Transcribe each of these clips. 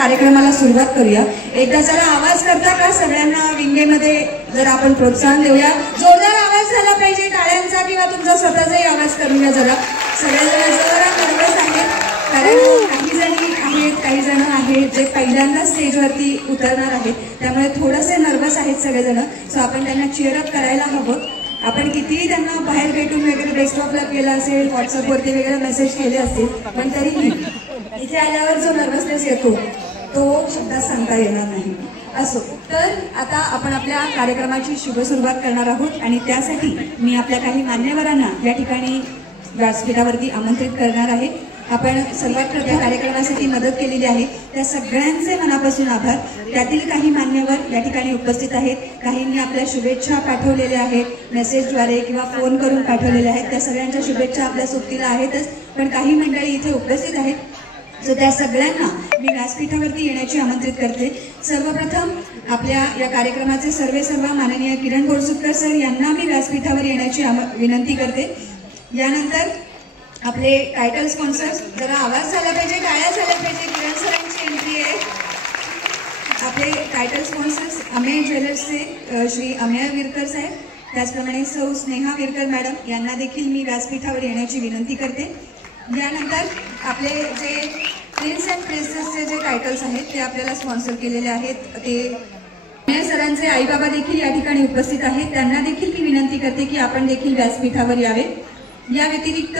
कार्यक्रमाला सुरुवात करूया। एकदा जरा आवाज करता का सगळ्यांना विंगेमध्ये जरा आपण प्रोत्साहन देऊया। जोरदार आवाज झाला पाहिजे टाळ्यांचा किंवा तुमचा स्वतःचाही आवाज करूया जरा। सगळेजण जरा नर्वस आहेत कारण काही जण आहेत जे पहिल्यांदा स्टेजवरती उतरणार आहेत, त्यामुळे थोडेसे नर्वस आहेत सगळेजण। सो आपण त्यांना चीअरअप करायला हवं। आपण कितीही त्यांना बाहेर भेटून वगैरे डेस्कटॉपला केलं असेल, व्हॉट्सअपवरती वगैरे मेसेज केले असतील, पण तरीही इथे आल्यावर जो नर्वसनेस येतो तो शब्दात सांगता येणार नाही। असो तर आता आपण आपल्या कार्यक्रमाची शुभ सुरुवात करणार आहोत आणि त्यासाठी मी आपल्या काही मान्यवरांना या ठिकाणी व्यासपीठावरती आमंत्रित करणार आहे। आपण सर्वात प्रथम कार्यक्रमासाठी मदत केलेली आहे त्या सगळ्यांचे मनापासून आभार। त्यातील काही मान्यवर या ठिकाणी उपस्थित आहेत, काहींनी आपल्या शुभेच्छा पाठवलेल्या आहेत, मेसेजद्वारे किंवा फोन करून पाठवलेल्या आहेत। त्या सगळ्यांच्या शुभेच्छा आपल्या सोबतीला आहेतच, पण काही मंडळी इथे उपस्थित आहेत, सो त्या सगळ्यांना मी व्यासपीठावरती येण्याची आमंत्रित करते। सर्वप्रथम आपल्या या कार्यक्रमाचे सर्व माननीय किरण बोरसुटकर सर यांना मी व्यासपीठावर येण्याची विनंती करते। यानंतर आपले टायटल स्पॉन्सर्स, जरा आवाज झाला पाहिजे, टाळ्या झाल्या पाहिजे, किरण सरांची एंट्री आहे। आपले टायटल स्पॉन्सर्स अमेय ज्वेलर्सचे श्री अमेय विरकर साहेब, त्याचप्रमाणे सौ स्नेहा विरकर मॅडम यांना देखील मी व्यासपीठावर येण्याची विनंती करते। यानंतर आपले जे प्रिन्स अँड प्रिन्सेसचे जे टायटल्स आहेत ते आपल्याला स्पॉन्सर केलेले आहेत, ते अमेय सरांचे आई बाबा देखील या ठिकाणी उपस्थित आहेत, त्यांना देखील मी विनंती करते की आपण देखील व्यासपीठावर यावे। या व्यतिरिक्त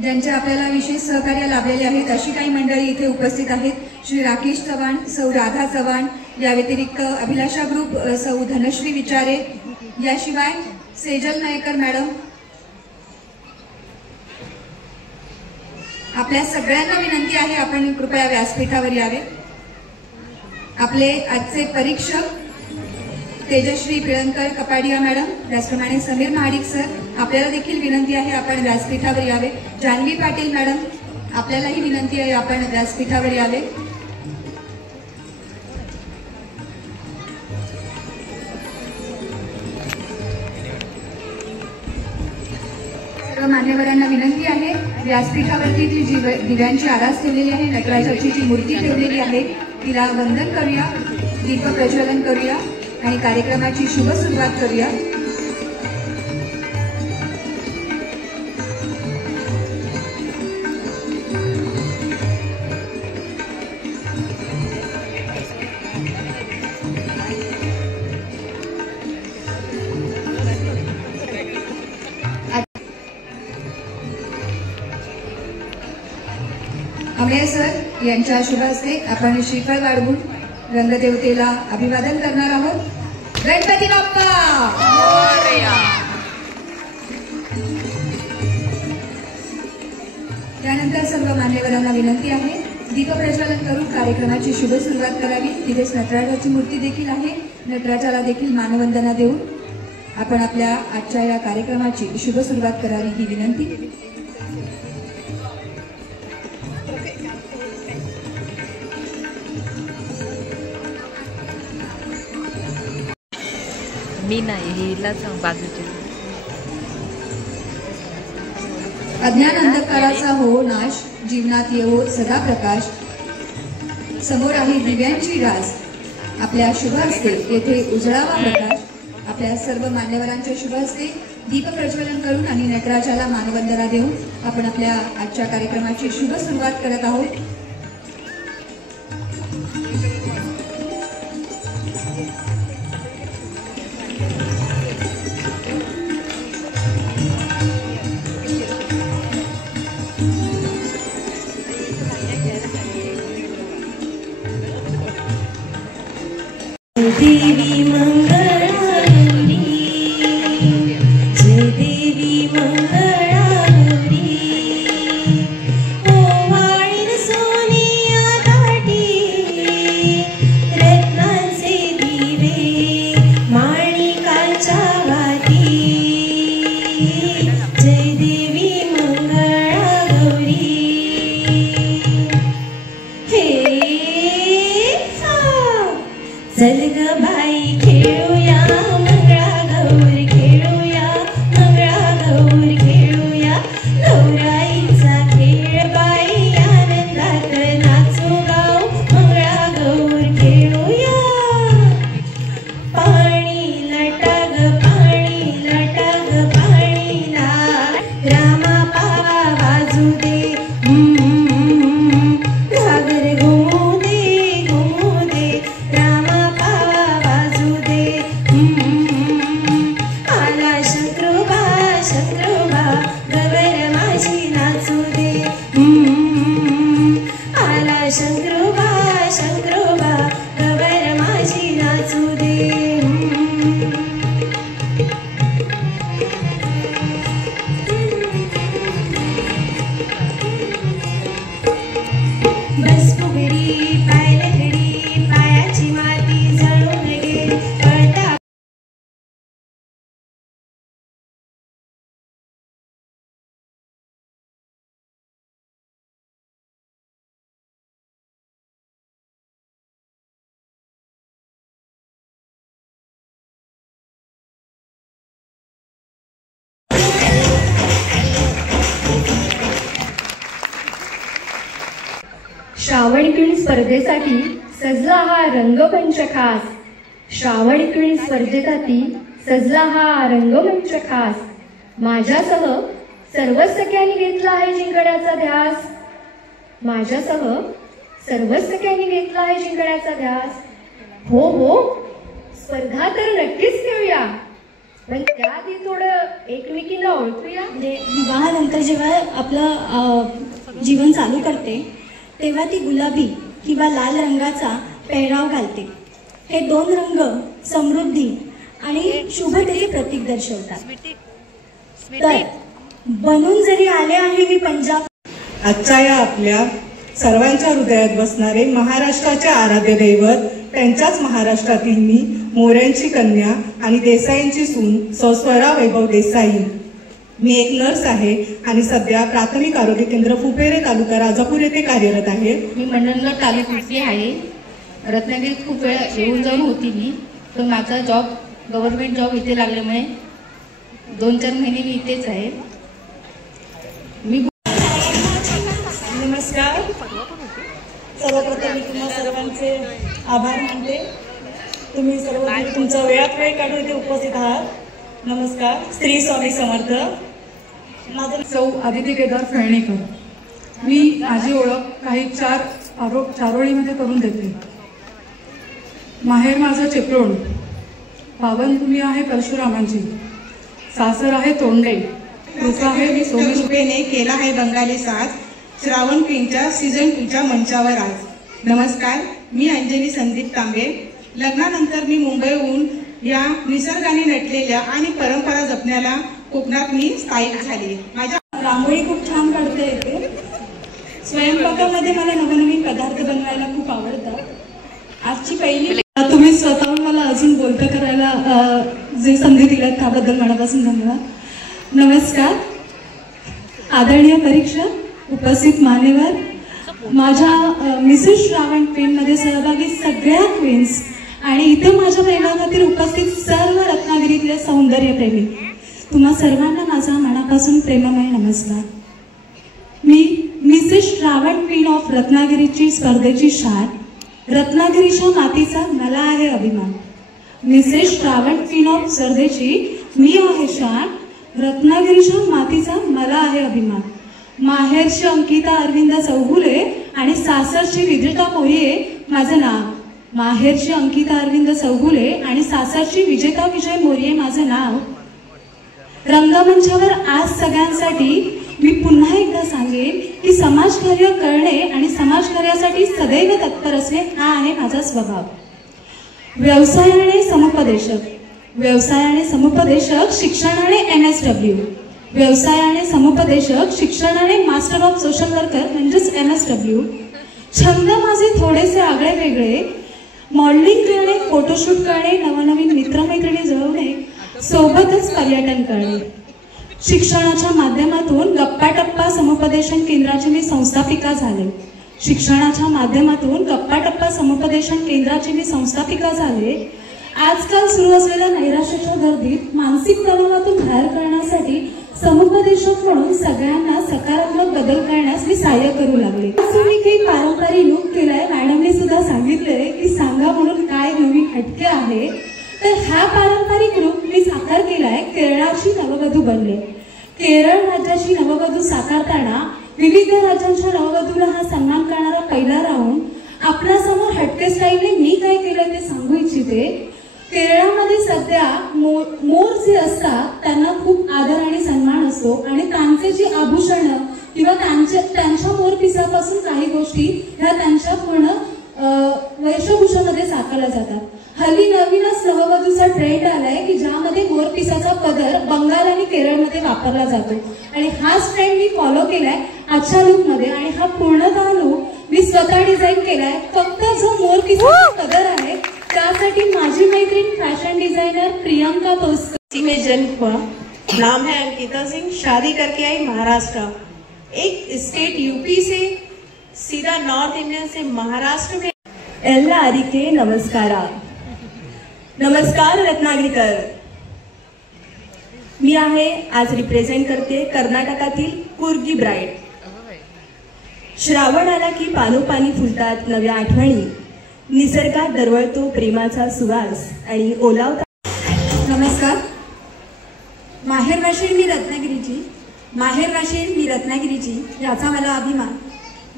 ज्यांचे आपल्याला विशेष सहकार्य लाभलेले आहेत अशी काही मंडळी इथे उपस्थित आहेत, श्री राकेश चव्हाण, सौ राधा चव्हाण, या व्यतिरिक्त अभिलाषा ग्रुप सौ धनश्री विचारे, याशिवाय सेजल नायकर मॅडम। आपल्या सगळ्यांना विनंती आहे आपण कृपया व्यासपीठावर यावे। आपले आजचे परीक्षक तेजश्री पिळणकर कपाडिया मॅडम, त्याचप्रमाणे समीर महाडिक सर, आपल्याला देखील विनंती आहे आपण व्यासपीठावर यावे। जान्हवी पाटील मॅडम, आपल्यालाही विनंती आहे आपण व्यासपीठावर यावे। सर्व मान्यवरांना विनंती आहे व्यासपीठावरती जी दिव्यांची आरास ठेवलेली आहे, नटराजाची जी मूर्ती ठेवलेली आहे तिला वंदन करूया, दीप प्रज्वलन करूया आणि कार्यक्रमाची शुभ सुरुवात करूया। अमेय सर यांच्या शुभ हस्ते आपण श्रीफळ वाढवून रंगदेवतेला अभिवादन करणार आहोत। गणपती बाप्पा मोरया। त्यानंतर सर्व मान्यवरांना विनंती आहे दीप प्रज्वलन करून कार्यक्रमाची शुभ सुरुवात करावी। तिथेच नटराजाची मूर्ती देखील आहे, नटराजाला देखील मानवंदना देऊन आपण आपल्या आजच्या या कार्यक्रमाची शुभ सुरुवात करावी ही विनंती। मी नाही हिला सांग बाजूची। अज्ञान अंधकाराचा हो नाश, जीवनात येवो सदा प्रकाश, समोर आहे दिव्यांची रास, आपल्या शुभ हस्ते येथे उजळावा प्रकाश। आपल्या सर्व मान्यवरांच्या शुभ हस्ते दीप प्रज्वलन करून आणि नटराजाला मानवंदना देऊन आपण आपल्या आजच्या कार्यक्रमाची शुभ सुरुवात करत आहोत। देवी मंगळागौरी, जय देवी मंगळागौरी, ओवाळीन सोनिया दाटी, रत्नांचे दिवे माणिकाच्या वाती, जय देवी मंगळागौरी। हे चल ग बाई खेळूया मंगळागौर, खेळूया मंगळागौर, खेळूया नवराईचा खेळ बाई, आनंदात नाचू शंकरोबा शंकरोबा गवर माझी नाचू दे बस फुगडी पाय लहडी पायाची माती जळून गे पळता श्रावणकिळी स्पर्धेसाठी सजला हा रंगमंच खास. श्रावणकिळी स्पर्धेसाठी सजला हा रंगमंच खास. माझ्यासह सर्वच सख्यांनी घेतला आहे जिंकण्याचा ध्यास. माझ्यासह सर्वच सख्यांनी घेतला आहे जिंकण्याचा ध्यास. हो हो, स्पर्धा तर नक्कीच खेळूया, पण त्याआधी थोडं एकमेकींना ओळखूया. म्हणजे विवाहानंतर जेव्हा आपलं जीवन चालू करते तेव्हा ती गुलाबी किंवा लाल रंगाचा पेहराव घालते. हे दोन रंग समृद्धी आणि शुभतेचे प्रतीक दर्शवतात. तर बनून जरी आले आहे मी पंजाब. आजच्या या आपल्या सर्वांच्या हृदयात बसणारे महाराष्ट्राचे आराध्य दैवत, त्यांच्याच महाराष्ट्रातील मी मोऱ्यांची कन्या आणि देसाईंची सून स्वरा वैभव देसाई. मी एक नर्स आहे आणि सध्या प्राथमिक आरोग्य केंद्र फुपेरे तालुका राजापूर येथे कार्यरत आहे. मी मंडणगड तालुक्यातली आहे. रत्नागिरीत खूप वेळा येऊन जाऊन होती मी, पण माझा जॉब गव्हर्नमेंट जॉब इथे लागल्यामुळे 2-4 महिने मी इथेच आहे. मी नमस्कार. सर्वप्रथम मी तुम्हा सर्वांचे आभार मानते. तुम्ही सर्व तुमचा वेळात वेळ काढून इथे उपस्थित आहात. नमस्कार. श्री स्वामी समर्थ. माझं सौ आदिती केदार फळणेकर. मी माझी ओळख काही चारोळीमध्ये करून देते. माहेर माझं चिपळूण, पावनभूमी आहे परशुरामांची, सासर आहे तोंडे, कृपा आहे मी सोमेशुपेने केला आहे बंगाली साज. श्रावण क्वीनच्या सीझन 2च्या मंचावर आज. नमस्कार. मी अंजली संदीप तांबे. लग्नानंतर मी मुंबईहून या निसर्गाने नटलेल्या आणि परंपरा जपण्याला कोकणात मी स्थायिक झाली. माझ्या रांगोळी खूप छान काढता येते. स्वयंपाकामध्ये मला नवनवीन पदार्थ बनवायला खूप आवडतात. आजची पहिली तुम्ही स्वतःहून मला अजून बोलतं करायला जे संधी दिल्यात त्याबद्दल मनापासून धन्यवाद. नमस्कार. आदरणीय परीक्षक, उपस्थित मान्यवर, माझ्या मिसेस श्रावण क्वीनमध्ये सहभागी सगळ्या क्वीन्स आणि इथे माझ्या प्रेमाखातीर उपस्थित सर्व रत्नागिरीतले सौंदर्यप्रेमी, तुम्हा सर्वांना माझा मनापासून प्रेममय नमस्कार. मी मिसेस श्रावण क्वीन ऑफ रत्नागिरीची स्पर्धेची शान. रत्नागिरीच्या मातीचा मला आहे अभिमान. मिसेस श्रावण क्वीन ऑफ स्पर्धेची मी आहे शान. रत्नागिरीच्या मातीचा मला आहे अभिमान. माहेरची अंकिता अरविंद चौगुले आणि सासरची विजेता मोरिये माझं नाव. माहेरची अंकिता अरविंद चौगुले आणि सासरची विजेता विजय मोरिये माझं नाव. रंगमंचावर आज सगळ्यांसाठी मी पुन्हा एकदा सांगेन की समाजकार्य करणे आणि समाजकार्यासाठी सदैव तत्पर असणे हा आहे माझा स्वभाव. व्यवसायाने समुपदेशक. व्यवसायाने समुपदेशक, शिक्षणाने MSW. व्यवसायाने समुपदेशक, शिक्षणाने मास्टर ऑफ सोशल वर्कर म्हणजेच MSW. छंद माझे थोडेसे आगळे वेगळे. मॉडेलिंग करणे, फोटोशूट करणे, नवनवीन मित्रमैत्रिणी जुळवणे, सोबतच पर्यटन करणे. शिक्षणाच्या माध्यमातून गप्पा टप्पा समुपदेशन केंद्राची मी संस्थापिका झाले. शिक्षणाच्या माध्यमातून गप्पा टप्पा समुपदेशन केंद्राची मी संस्थापिका झाले. आजकाल सुरू असलेल्या नैराश्याच्या गर्दीत मानसिक तणावातून बाहेर करण्यासाठी समुपदेशक म्हणून सगळ्यांना सकारात्मक बदल करण्यास मी सहाय्य करू लागले. मी काही पारंपरिक लुक केलाय. मॅडमने सुद्धा सांगितलंय की सांगा म्हणून काय नवीन हटके आहे. तर हा पारंपरिक लुक मी साकार केलाय. केरळाची नववधू बनले. केरळ राज्याची नववधू साकारताना विविध राज्यांच्या नववधूला हा सन्मान करणारा पहिला राऊंड आपल्यासमोर हटके स्टाईलने मी काय केलं ते सांगू इच्छिते. केरळामध्ये सध्या मोर जे असतात त्यांना खूप आदर आणि सन्मान असतो आणि त्यांचे जी आभूषणं किंवा त्यांच्या मोरपिसापासून काही गोष्टी ह्या त्यांच्या पूर्ण वेशभूषेमध्ये साकारल्या जातात. हल्ली नवीनच नववधूचा ट्रेंड आलाय की ज्यामध्ये मोरपिसाचा पदर बंगाल आणि केरळमध्ये वापरला जातो आणि हाच ट्रेंड मी फॉलो केलाय आजच्या लुकमध्ये. आणि हा पूर्णतः लुक मी स्वतः डिझाईन केलाय. फक्त जो मोरपिसाचा पदर आहे त्यासाठी माझी मैत्रीण फॅशन डिझायनर प्रियंका तोस्कर में जन्म हुआ. नाम है अंकिता सिंह. शादी करके आई महाराष्ट्र. एक स्टेट यूपी से सीधा नॉर्थ इंडिया से महाराष्ट्र के. ಎಲ್ಲರಿಗೆ नमस्कार. नमस्कार रत्नागिरीकर. मी आहे आज रिप्रेझेंट करते कर्नाटकातील कुर्गी ब्राईड. श्रावण आला की पानोपानी फुलतात नव्या आठवणी. निसर्गात दरवळतो प्रेमाचा सुवास आणि ओलावता. नमस्कार. माहेरवाशीण मी रत्नागिरीची. माहेरवाशीण मी रत्नागिरीची याचा मला अभिमान.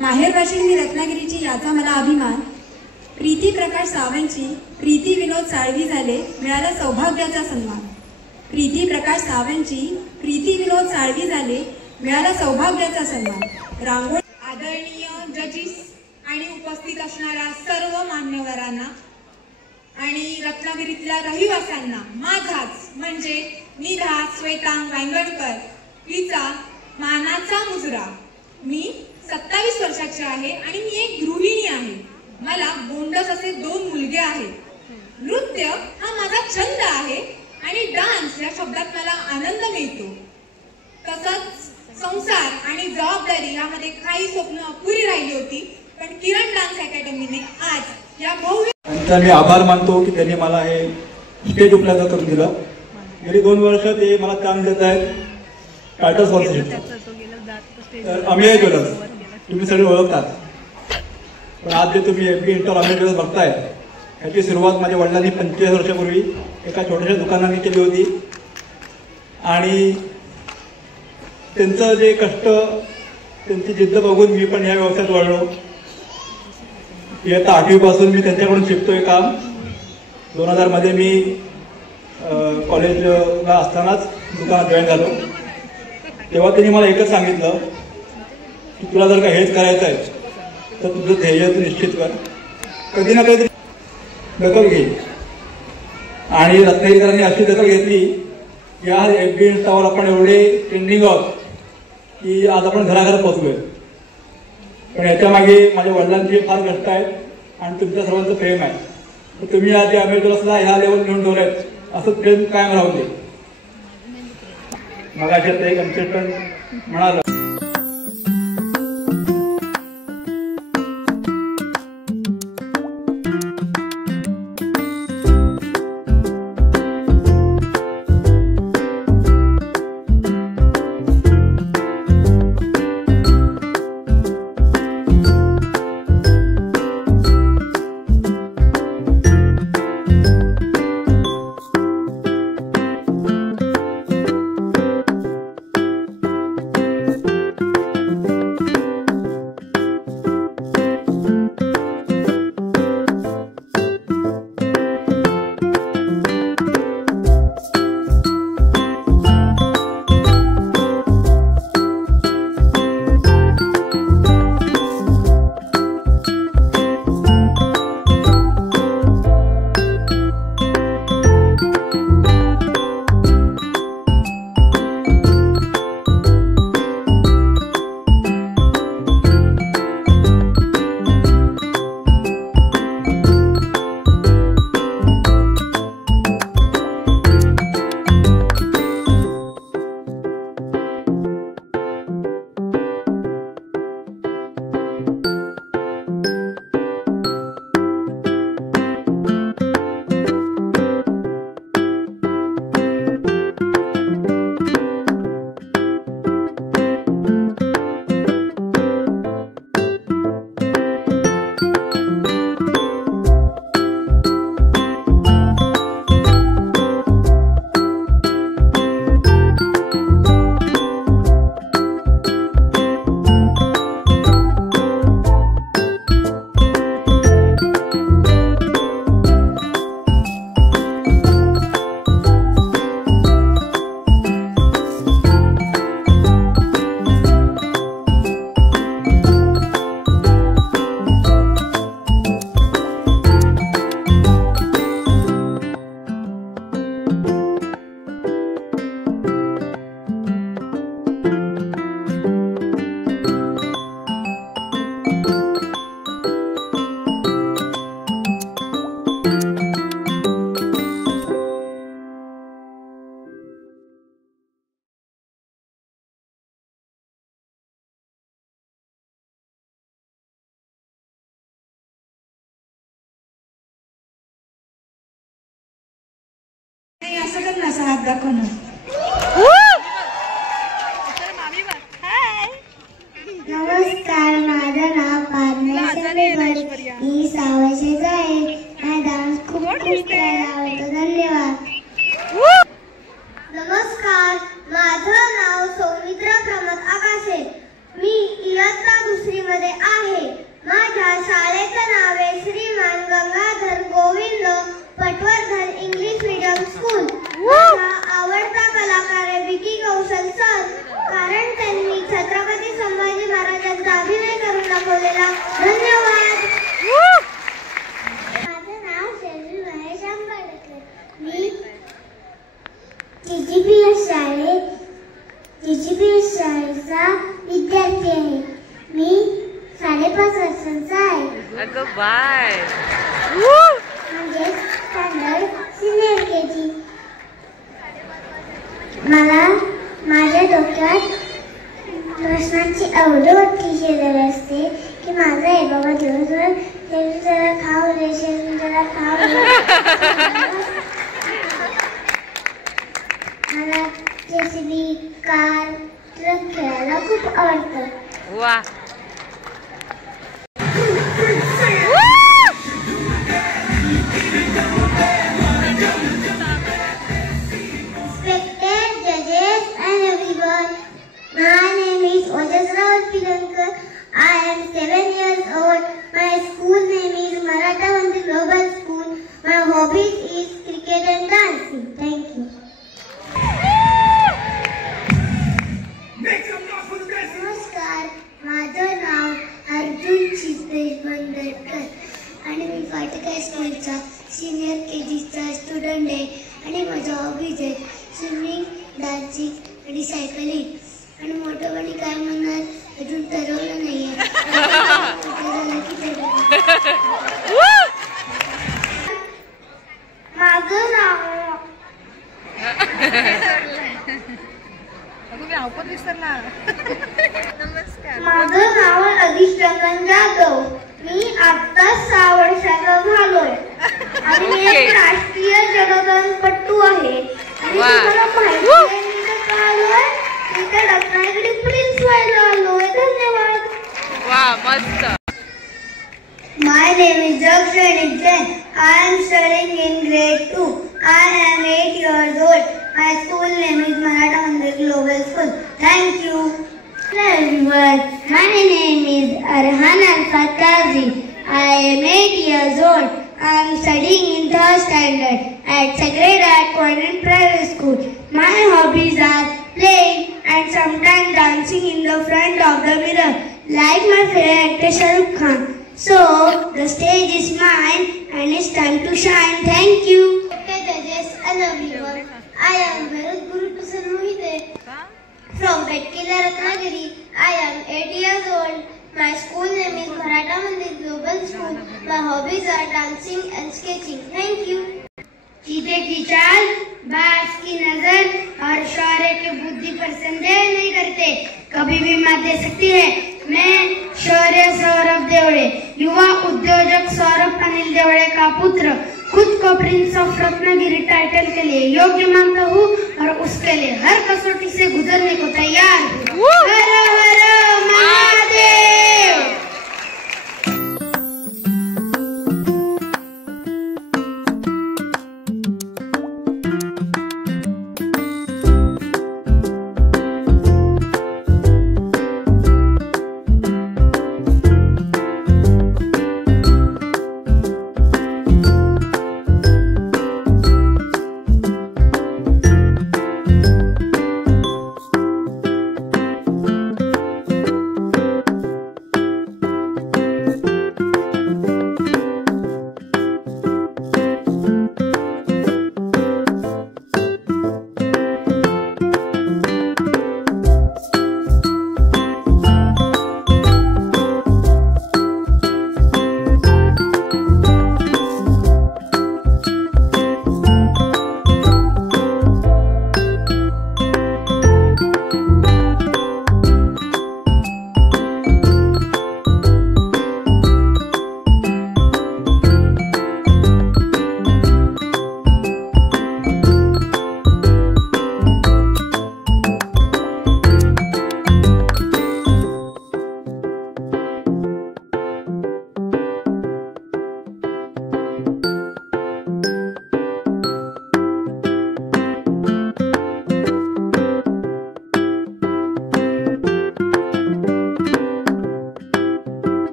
माहेरवाशीण मी रत्नागिरीची याचा मला अभिमान. प्रीती प्रकाश सावंतची प्रीती विनोद साळवी झाले मिळाला सौभाग्याचा सन्मान. प्रीती प्रकाश सावंतची प्रीती विनोद साळवी झाले मिळाला सौभाग्याचा सन्मान. रांगोळी. आदरणीय जजीस आणि उपस्थित असणाऱ्या सर्व मान्यवरांना आणि रत्नागिरीतल्या रहिवाशांना माझाच म्हणजे निधा श्वेतांग वांगणकर हिचा मानाचा मुजरा. मी 27 वर्षाची आहे आणि मी एक गृहिणी आहे. मला बोंडस असे 2 मुलगे आहेत. नृत्य हा माझा छंद आहे आणि डान्स या शब्दात मला आनंद मिळतो. तसंच संसार आणि जबाबदारी यामध्ये काही स्वप्न अपुरी राहिली होती पण किरण डान्स अकॅडमीने आज या भव्य. त्यांचा मी आभार मानतो की त्यांनी मला हे स्टेज उपलब्ध करून दिलं. गेली 2 वर्ष ते मला चान्स देत आहेत टायटल स्पॉन्सरशिप. तर अमेय ज्वेलर्स तुम्ही सगळे ओळखतात पण आज जे तुम्ही FB इंटर अमेय ज्वेलर्स बघताय ह्याची सुरुवात माझ्या वडिलांनी 25 वर्षापूर्वी एका छोट्याशा दुकानाने केली होती. आणि त्यांचं जे कष्ट त्यांची जिद्द बघून मी पण ह्या व्यवसायात वळलो. इयत्ता 8वी पासून मी त्यांच्याकडून शिकतोय काम. 2000 मध्ये मी कॉलेजला असतानाच दुकानात जॉईन झालो. तेव्हा त्यांनी मला एकच सांगितलं की तुला जर का हेच करायचं आहे तर तुझं ध्येय तू निश्चित कर. कधी ना कधी दखल घे. आणि रत्नागिरीकरांनी अशी दखल घेतली की आज FB इंस्टावर आपण एवढे ट्रेंडिंग आहोत की आज आपण घराघरात पोहोचलोय. पण याच्या मागे माझ्या वडिलांचे फार कष्ट आहेत आणि तुमच्या सर्वांचं प्रेम आहे. तर तुम्ही आज अमेय ज्वेलर्सला ह्या लेवल घेऊन ठेवलेत असं प्रेम कायम राहू दे. मग अशात एक कन्सल्टंट म्हणाला असं कर ना, असा हात दाखव ना. नमस्कार, माझं नाव पार्थ. मी 6 वर्षाचा आहे. मला डान्स खूप करायला आवडतो. धन्यवाद. नमस्कार, माझं नाव सौमित्रा प्रमोद आकाशे. मी इयत्ता 2री मध्ये आहे. माझ्या शाळेचं नाव आहे Shriman Gangadhar Govind Patwardhan English medium school. माझा आवडता कलाकार आहे विकी कौशल सर, कारण त्यांनी छत्रपती संभाजी महाराजांचा अभिनय करून दाखवलेला. धन्यवाद. माझं नाव शेल्वी महेश आंबेडकर. मी TGPS शाळेचा विद्यार्थी आहे. मी 5.5 वर्षांचा आहे. म्हणजे स्टँडर्ड सिनियर KG. मला माझ्या डोक्यात प्रश्नांची एवढी मोठी शेजारी असते की माझा आई बाबा दिवसभर शेल्वी जरा खाऊ दे, शेल्वी जरा खाऊ दे. मला JCB, कार, ट्रक खेळायला खूप आवडतं. Respected judges and everyone, my name is Ojas Rawal Pilankar. I am 7 years old. My school name is Maratha Mandir Global School. My hobbies is cricket and dancing. Thank you. नमस्कार, माझं नाव अर्जुन चित्रेश बंदरकर आणि मी फाटक हायस्कूलचा senior KGचा student आहे. आणि माझ्या hobbies आहेत swimming, dancing आणि cycling. आणि मोठेपणी काय म्हणणार अजून ठरवलं नाही आहे. माझं नाव माझं नाव अधिष्ठान जाधव. मी आता 6 वर्षाचा झालोय आणि मी एक राष्ट्रीय जलतरणपटू आहे. आणि तुम्हाला माहिती आहे मी का आलोय? मी तर रत्नागिरी प्रिन्स व्हायला आलोय. धन्यवाद. My name is Jagshanik Jain. I am studying in grade 2. I am 8 years old. My school name is Maratha Mandir Global School. Thank you. Hello everyone. My name is Arhan Alfat Kazi. I am 8 years old. I am studying in 3rd standard at Sacred Heart Convent Private School. My hobbies are playing and sometimes dancing in the front of the mirror, like my favorite actor Shah Rukh Khan. So the stage is mine and it's time to shine. Thank you. Okay, judges and everyone. I am Bharat Guru Prasad Mohite from Betkila Ratnagiri. I am 8 years old. My school name is Maratha Mandir Global School. My hobbies are dancing and sketching. Thank you. चीते की चाल, बाज की नजर और शौर्य की बुद्धि पर संदेह नहीं करते, कभी भी मात दे सकती है. मैं शौर्य सौरभ देवड़े, युवा उद्योजक सौरभ अनिल देवड़े का पुत्र, खुद को प्रिंस ऑफ रत्नागिरी टाइटल के लिए योग्य मानता हूँ और उसके लिए हर कसौटी से गुजरने को तैयार हूँ. हर हर महादेव.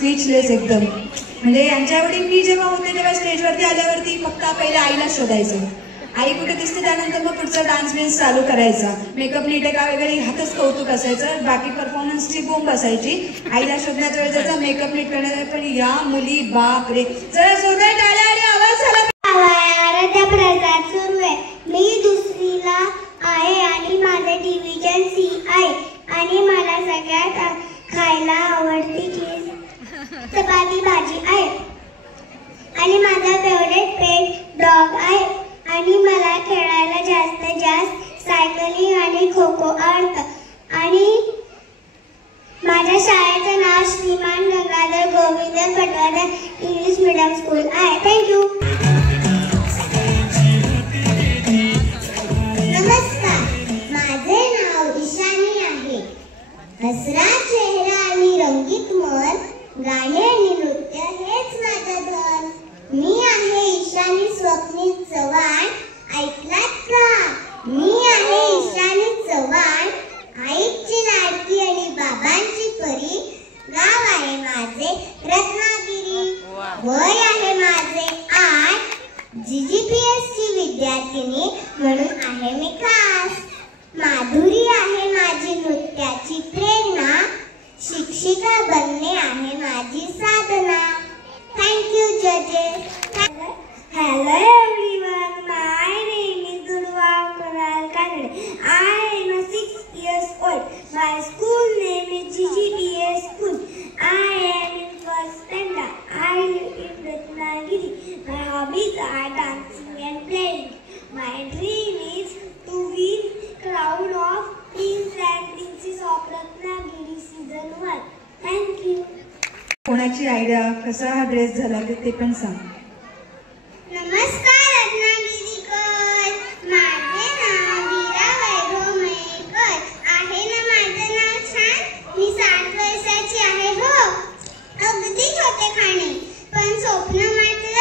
स्पीचलेस एकदम. म्हणजे यांच्यावेळी मी जेव्हा होते तेव्हा स्टेजवरती आल्यावरती फक्त पहिले आईला शोधायचं, आई कुठे दिसते, त्यानंतर मग पुढचा डान्स बिन्स चालू करायचा. मेकअप नीट आहे का वगैरे ह्यातच कौतुक असायचं, बाकी परफॉर्मन्सची बोंब असायची. आईला शोधण्यात वेळ जायचा, मेकअप नीट करण्यात. पण या मुली बाप रे, जरा जोरदार टाळ्या आणि आवाज झाला. आराध्या प्रसाद सुर्वे, मी दुसरीला आहे आणि माझे डिव्हिजन C आहे आणि मला सगळ्यात खायला आवडती चीज चपाती भाजी आहे आणि माझा फेवरेट पेट डॉग आहे आणि मला खेळायला जास्तीत जास्त सायकलिंग आणि खो खो आवडतं आणि माझ्या शाळेचं नाव Shriman Gangadhar Govind Patwardhan English medium school आहे. थँक्यू. नमस्कार, माझे नाव ईशानी आहे. हसरा चेहरा आणि रंगीत मन, गाणे आणि नृत्य हेच माझं धन. मी आहे ईशानी स्वप्नील चव्हाण, ऐकलात का? मी आहे ईशानी चव्हाण, आईची लाडकी आणि बाबांची परी. गाव आहे माझे रत्नागिरी, वय आहे माझे 8. GGPS ची विद्यार्थिनी म्हणून आहे मी खास. माधुरी आहे माझी नृत्याची प्रेरणा, शिक्षिका बनणे आहे माझी साधना. थँक्यू जजेस. Hello everyone, my name is Durva Kunal Kanade. I am 6 years old. My school name is GGPS School. I am in first standard. I live in Ratnagiri. My hobbies are dancing and playing. My dream is to win crown of Prince and Princess of Ratnagiri season 1. Thank you. कोणाची idea, कसा हा dress झाला ते पण सांग. नमस्कार रत्नागिरीकर, माझे नाव वीरा वैभव मयेकर आहे ना. माझं नाव छान. मी 7 वर्षाची आहे. हो, अगदी छोटे खाणे पण स्वप्न मात्र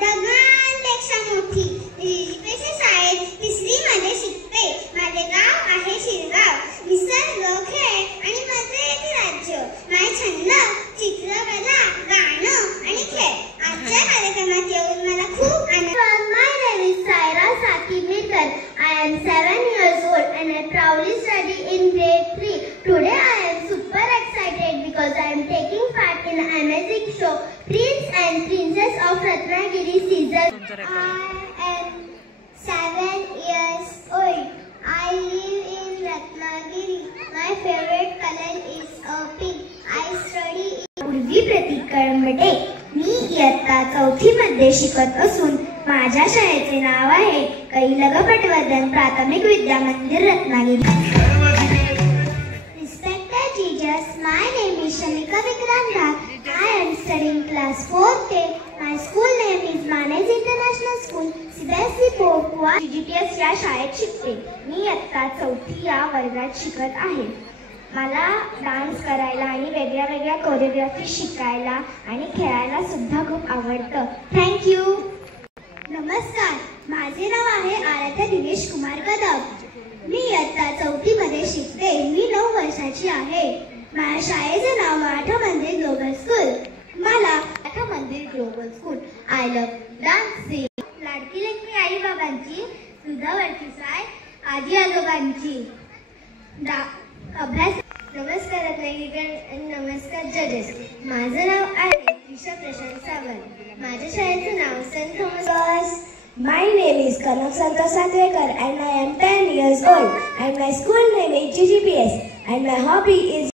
ढगांपेक्षा मोठी. जीजीपीएस शाळेत 3री मध्ये शिकते. माझे गाव आहे शिरगाव. निसर्ग, खेळ आणि मजेचे राज्य. माझे छंद चित्रकला, गाणं आणि खेळ. आजच्या कार्यक्रमात येऊन मला खूप आनंद. My name is Saira Sakib Mirkar. I am 7 years old and I proudly study in grade 3. Today I am super excited because I am taking part in an amazing show Prince and Princess of Ratnagiri season. I am 7 years old. I live in Ratnagiri. My favorite color is pink. I study in Urvi प्रतीक कळंबटे. मी इयत्ता 4थी मध्ये शिकत असून माझ्या शाळेचे नाव आहे कैलग पटवर्धन प्राथमिक विद्या मंदिर Ratnagiri. Respected teachers, my name is Shanika Vikranta. I am studying class 4th A. My school name is Manage International School, CBSE Board Kuwa. GGPS या शाळेत शिकते. मी इयत्ता 4थी या वर्गात शिकत आहे. मला डान्स करायला आणि वेगळ्या वेगळ्या कोरिओग्राफी शिकायला आणि खेळायला सुद्धा खूप आवडतं. थँक्यू. नमस्कार, माझे नाव आहे आराध्या दिनेश कुमार कदम. मी इयत्ता 4थी मध्ये शिकते. मी 9 वर्षाची आहे. माझ्या शाळेचे नाव मराठा मंदिर ग्लोबल स्कूल. मला Maratha Mandir global school. I love dancing. लाडकी लेखी आई बाबांची, दुधावरची साय आजी आजोबांची. अभ्यास. नमस्कार रत्नागिरीकर आणि नमस्कार जजेस. माझं नाव आहे त्रिशा प्रशांत सावंत. माझ्या शाळेचं नाव Saint Thomas. My name is Kanav Santa Satvekar and I am 10 years old and my school name is GGPS and my hobby is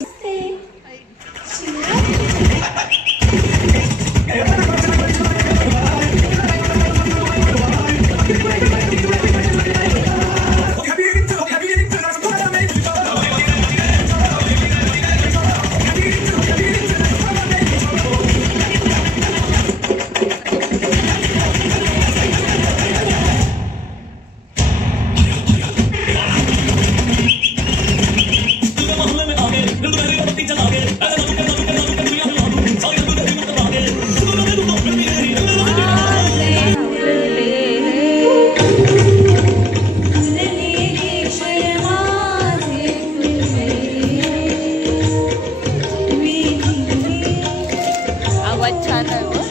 छान आहे हो.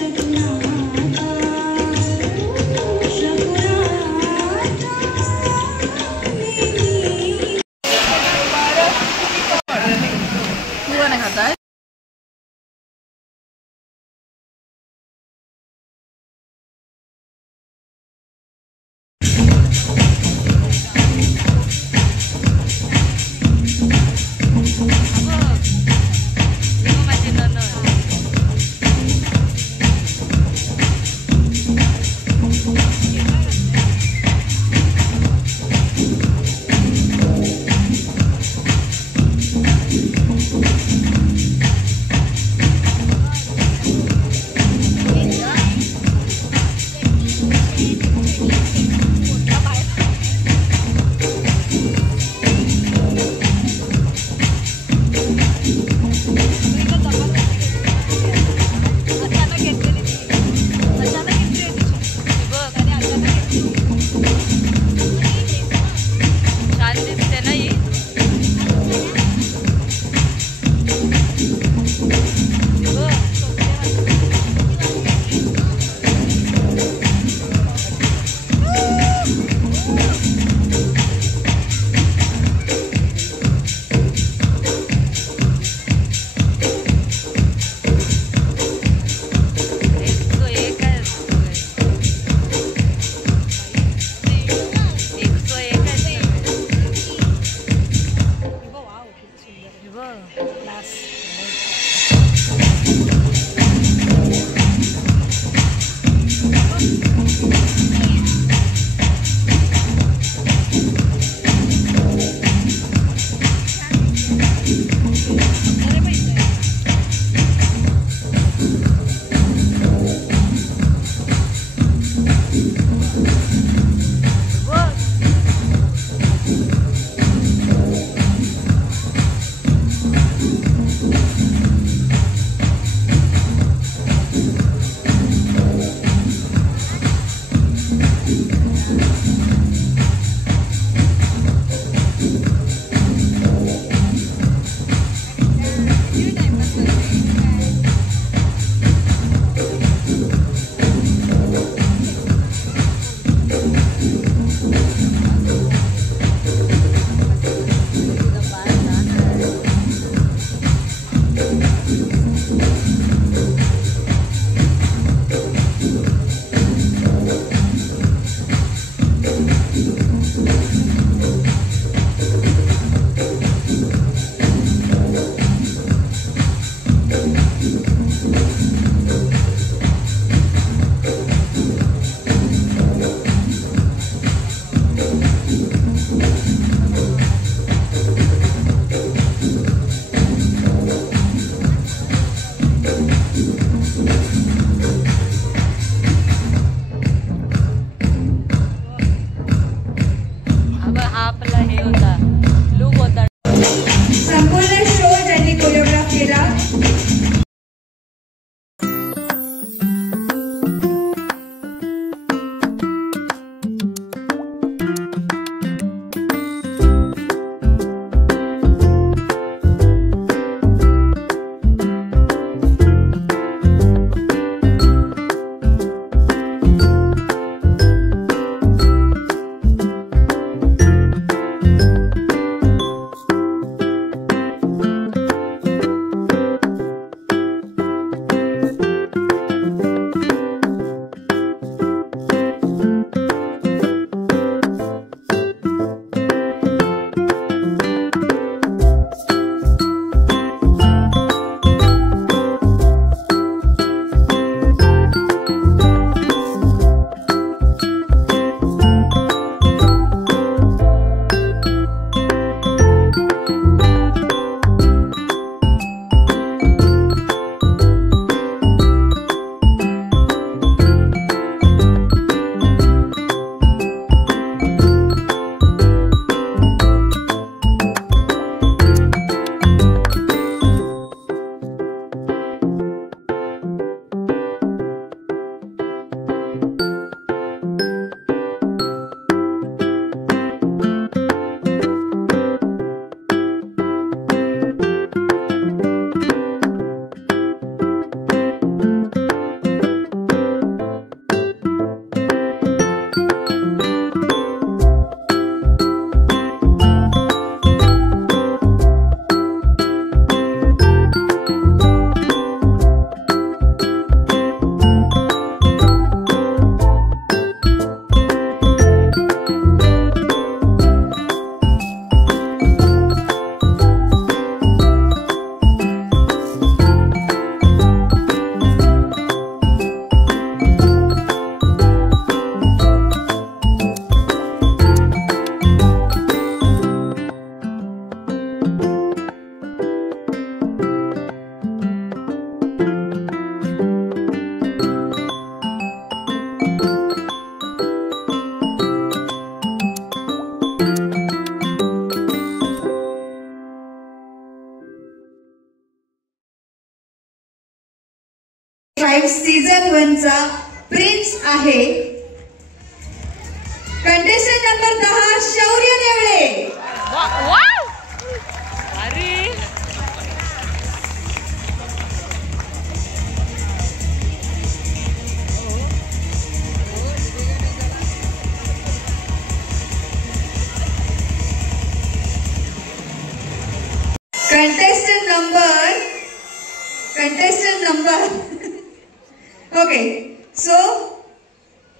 खाताय 2025 सीझन 1 चा प्रिन्स आहे कंटेस्टंट नंबर 10 शौर्य देवळे. contestant number okay, so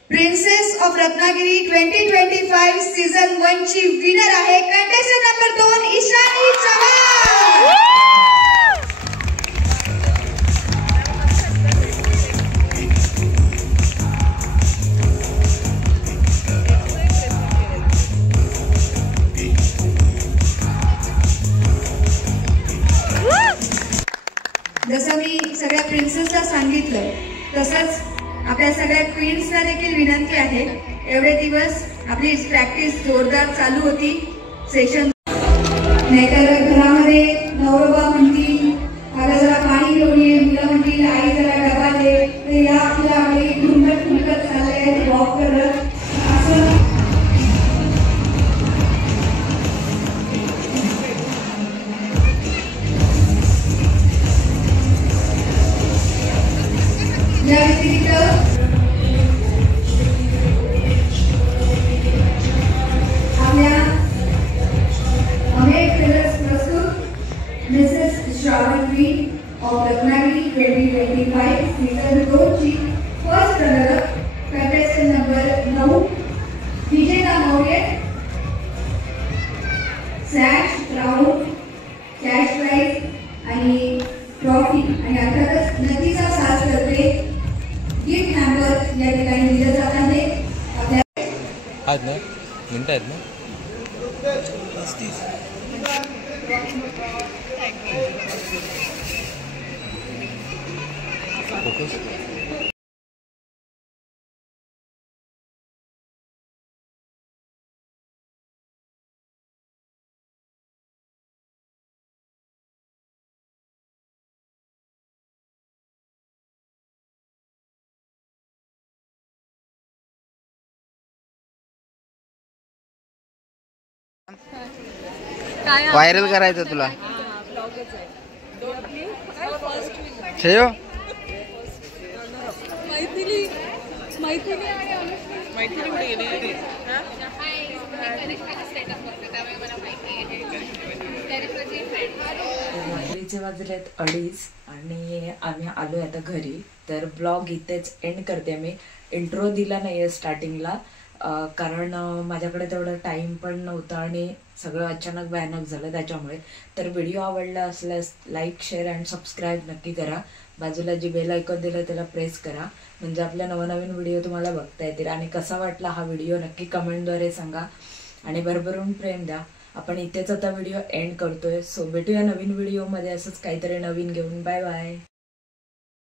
Princess of Ratnagiri 2025 season 1 ची winner आहे contestant number 2 Ishani Chavan. जसं मी सगळ्या प्रिन्सेसला सांगितलं तसंच आपल्या सगळ्या क्वीन्सला देखील विनंती आहे, एवढे दिवस आपली प्रॅक्टिस जोरदार चालू होती सेशन, नाहीतर घरामध्ये नवरोबा म्हणतील मला जरा पाणी घेऊन ये, मुलं म्हणतील आई जरा डबा दे, तर या आपल्या घुमट घुमटत चाललंय वॉक करत असं. या व्यतिरिक्त आपल्या अनेक टेलर्स प्रस्तुत Mrs Shravani of Ratnagiri 2025 season 2 ची फर्स्ट रनर कंटेस्टंट नंबर 9 विजेता मौर्य. सॅश राऊंड कॅश प्राइज आणि ट्रॉफी आणि अर्थातच नदीचा साथ करते गिफ्ट हॅम्पर या ठिकाणी दिलं जात आहे. आपल्या आज ना मिनिट आहेत ना फोकस. व्हायरल करायचं तुला ठेव. रात्रीचे वाजलेत 2:30 आणि आम्ही आलोय आता घरी. तर ब्लॉग इथेच एंड करते. मी इंट्रो दिला नाहीये स्टार्टिंगला कारण माझ्याकडे तेवढा टाइम पण नव्हता आणि सगळं अचानक भयानक झालं त्याच्यामुळे. तर व्हिडिओ आवडला असल्यास लाईक शेअर अँड सबस्क्राईब नक्की करा. बाजूला जी बेल आयकॉन दिलं त्याला प्रेस करा म्हणजे आपल्या नवनवीन व्हिडिओ तुम्हाला बघता येतील. आणि कसा वाटला हा व्हिडिओ नक्की कमेंटद्वारे सांगा आणि भरभरून प्रेम द्या. आपण इथेच आता व्हिडिओ एंड करतोय. सो भेटूया नवीन व्हिडिओमध्ये असंच काहीतरी नवीन घेऊन. Bye bye.